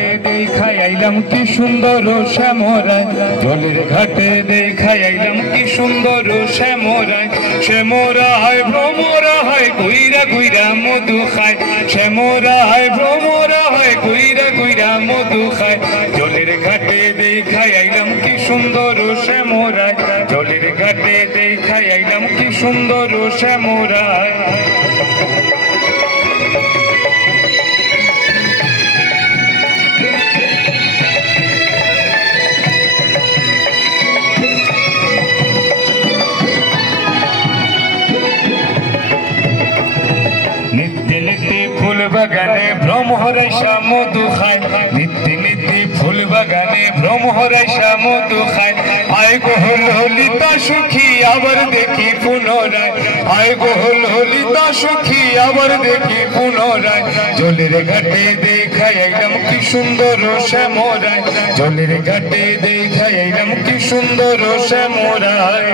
ঘাটে দেখাই আইলাম কি সুন্দর শ্যামরায়, জলের ঘাটে দেখাই আইলাম কি সুন্দর শ্যামরায়। শ্যামরায় ভ্রমরা হয় কইরা কইরা মধু খায়, শ্যামরায় ভ্রমরা হয় কইরা কইরা মধু খায়। জলের ঘাটে দেখাই আইলাম কি সুন্দর শ্যামরায়, জলের ঘাটে দেখাই আইলাম কি সুন্দর শ্যামরায়। নিত্য নিত্য ফুল বাগানে ভ্রমরাইসা মধু খায়, নিত্য নিত্য ফুল বাগানে ভ্রমরাইসা মধু খায়। আয় গো ললিতা সুখী আবার দেখি পুনরায়, আয় গো ললিতা সুখী আবার দেখি পুনরায়। জলের ঘাটে দেখাই আইলাম কি সুন্দর শ্যামরায়, জলের ঘাটে দেখাই আইলাম কি সুন্দর শ্যামরায়।